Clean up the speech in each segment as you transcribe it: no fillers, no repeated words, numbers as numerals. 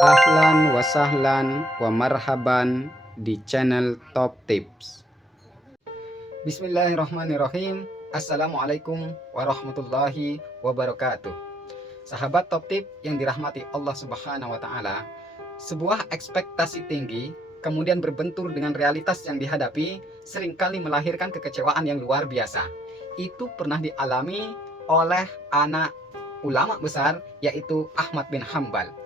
Ahlan wa sahlan wa marhaban di channel Top Tips. Bismillahirrahmanirrahim. Assalamualaikum warahmatullahi wabarakatuh. Sahabat Top Tip yang dirahmati Allah Subhanahu wa taala, sebuah ekspektasi tinggi kemudian berbentur dengan realitas yang dihadapi seringkali melahirkan kekecewaan yang luar biasa. Itu pernah dialami oleh anak ulama besar yaitu Ahmad bin Hambal.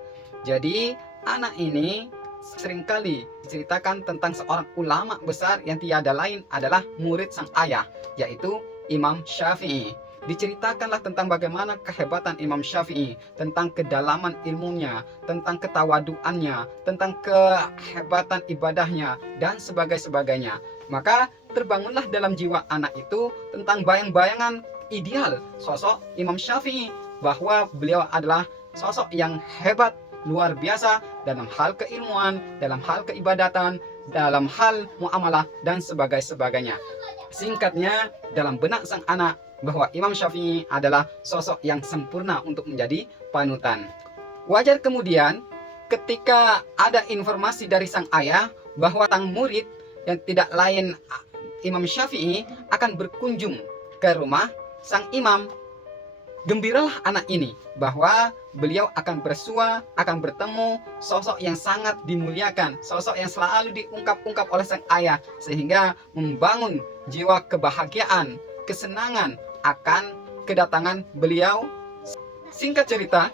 Jadi anak ini seringkali diceritakan tentang seorang ulama besar yang tiada lain adalah murid sang ayah, yaitu Imam Syafi'i. Diceritakanlah tentang bagaimana kehebatan Imam Syafi'i, tentang kedalaman ilmunya, tentang ketawaduannya, tentang kehebatan ibadahnya, dan sebagainya. Maka terbangunlah dalam jiwa anak itu tentang bayang-bayangan ideal sosok Imam Syafi'i, bahwa beliau adalah sosok yang hebat, luar biasa dalam hal keilmuan, dalam hal keibadatan, dalam hal muamalah, dan sebagainya. Singkatnya, dalam benak sang anak bahwa Imam Syafi'i adalah sosok yang sempurna untuk menjadi panutan. Wajar kemudian ketika ada informasi dari sang ayah bahwa sang murid yang tidak lain Imam Syafi'i akan berkunjung ke rumah sang imam. Gembiralah anak ini bahwa beliau akan bersua, akan bertemu sosok yang sangat dimuliakan, sosok yang selalu diungkap-ungkap oleh sang ayah, sehingga membangun jiwa kebahagiaan, kesenangan akan kedatangan beliau. Singkat cerita,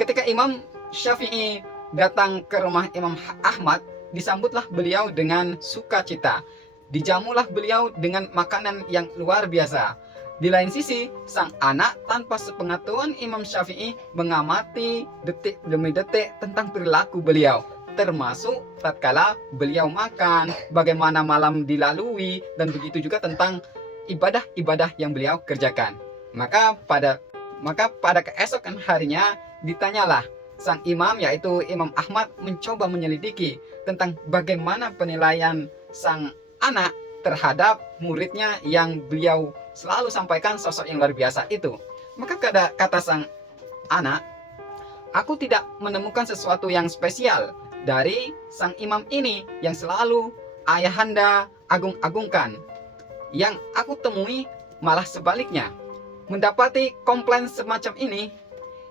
ketika Imam Syafi'i datang ke rumah Imam Ahmad, disambutlah beliau dengan sukacita, dijamulah beliau dengan makanan yang luar biasa. Di lain sisi, sang anak tanpa sepengetahuan Imam Syafi'i mengamati detik demi detik tentang perilaku beliau, termasuk tatkala beliau makan, bagaimana malam dilalui, dan begitu juga tentang ibadah-ibadah yang beliau kerjakan. Maka pada keesokan harinya ditanyalah sang imam, yaitu Imam Ahmad, mencoba menyelidiki tentang bagaimana penilaian sang anak terhadap muridnya yang beliau selalu sampaikan sosok yang luar biasa itu. Maka kata sang anak, aku tidak menemukan sesuatu yang spesial dari sang imam ini yang selalu ayahanda agung-agungkan. Yang aku temui malah sebaliknya. Mendapati komplain semacam ini,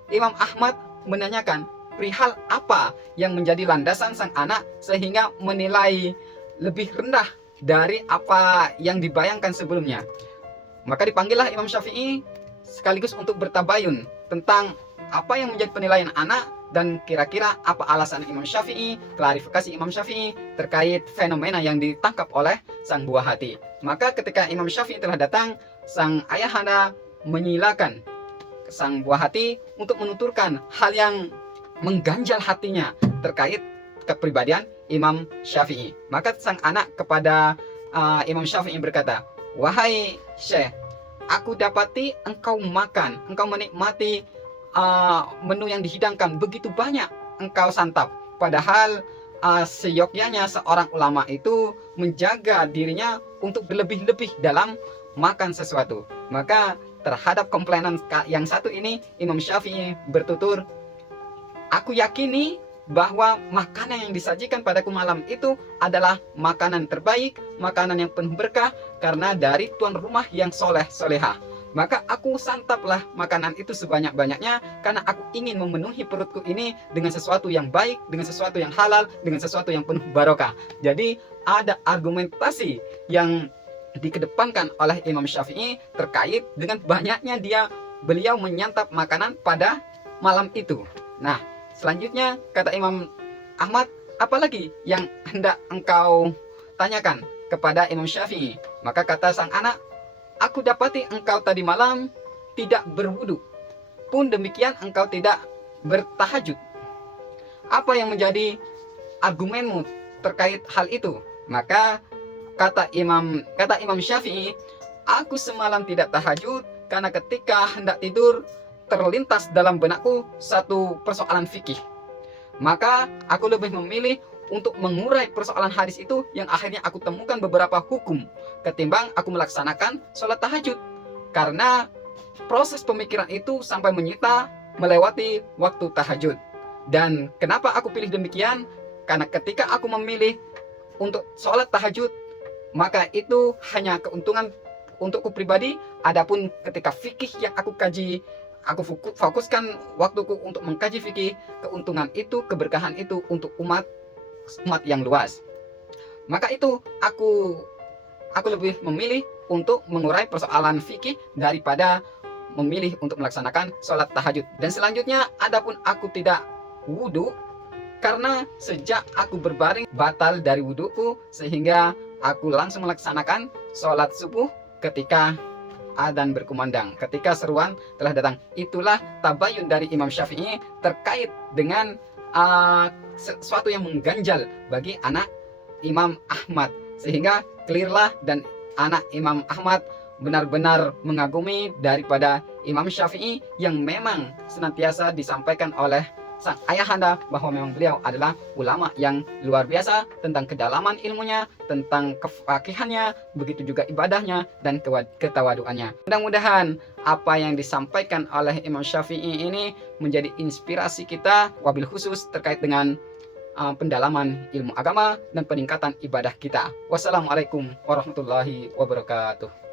Imam Ahmad menanyakan perihal apa yang menjadi landasan sang anak sehingga menilai lebih rendah dari apa yang dibayangkan sebelumnya. Maka dipanggillah Imam Syafi'i sekaligus untuk bertabayun tentang apa yang menjadi penilaian anak dan kira-kira apa alasan Imam Syafi'i, klarifikasi Imam Syafi'i terkait fenomena yang ditangkap oleh sang buah hati. Maka ketika Imam Syafi'i telah datang, sang ayahanda menyilakan sang buah hati untuk menuturkan hal yang mengganjal hatinya terkait kepribadian Imam Syafi'i. Maka sang anak kepada Imam Syafi'i berkata, wahai Syekh, aku dapati engkau menikmati menu yang dihidangkan, begitu banyak engkau santap. Padahal seyogyanya seorang ulama itu menjaga dirinya untuk berlebih-lebih dalam makan sesuatu. Maka terhadap komplainan yang satu ini, Imam Syafi'i bertutur, aku yakini bahwa makanan yang disajikan padaku malam itu adalah makanan terbaik, makanan yang penuh berkah karena dari tuan rumah yang soleh-solehah. Maka aku santaplah makanan itu sebanyak-banyaknya karena aku ingin memenuhi perutku ini dengan sesuatu yang baik, dengan sesuatu yang halal, dengan sesuatu yang penuh barokah. Jadi ada argumentasi yang dikedepankan oleh Imam Syafi'i terkait dengan banyaknya beliau menyantap makanan pada malam itu. Nah, selanjutnya kata Imam Ahmad, apalagi yang hendak engkau tanyakan kepada Imam Syafi'i? Maka kata sang anak, aku dapati engkau tadi malam tidak berwudu, pun demikian engkau tidak bertahajud. Apa yang menjadi argumenmu terkait hal itu? Maka kata Imam Syafi'i, aku semalam tidak tahajud karena ketika hendak tidur terlintas dalam benakku satu persoalan fikih. Maka aku lebih memilih untuk mengurai persoalan hadis itu yang akhirnya aku temukan beberapa hukum ketimbang aku melaksanakan sholat tahajud. Karena proses pemikiran itu sampai menyita melewati waktu tahajud. Dan kenapa aku pilih demikian? Karena ketika aku memilih untuk sholat tahajud, maka itu hanya keuntungan untukku pribadi. Adapun ketika fikih yang aku kaji, aku fokuskan waktuku untuk mengkaji fikih, keuntungan itu, keberkahan itu untuk umat yang luas. Maka itu aku lebih memilih untuk mengurai persoalan fikih daripada memilih untuk melaksanakan sholat tahajud. Dan selanjutnya, adapun aku tidak wudhu, karena sejak aku berbaring batal dari wudhuku, sehingga aku langsung melaksanakan sholat subuh ketika adzan berkumandang, ketika seruan telah datang. Itulah tabayun dari Imam Syafi'i terkait dengan sesuatu yang mengganjal bagi anak Imam Ahmad, sehingga clearlah dan anak Imam Ahmad benar-benar mengagumi daripada Imam Syafi'i yang memang senantiasa disampaikan oleh sang ayahanda bahwa memang beliau adalah ulama yang luar biasa tentang kedalaman ilmunya, tentang kefakihannya, begitu juga ibadahnya dan ketawaduannya. Mudah-mudahan apa yang disampaikan oleh Imam Syafi'i ini menjadi inspirasi kita, wabil khusus terkait dengan pendalaman ilmu agama dan peningkatan ibadah kita. Wassalamualaikum warahmatullahi wabarakatuh.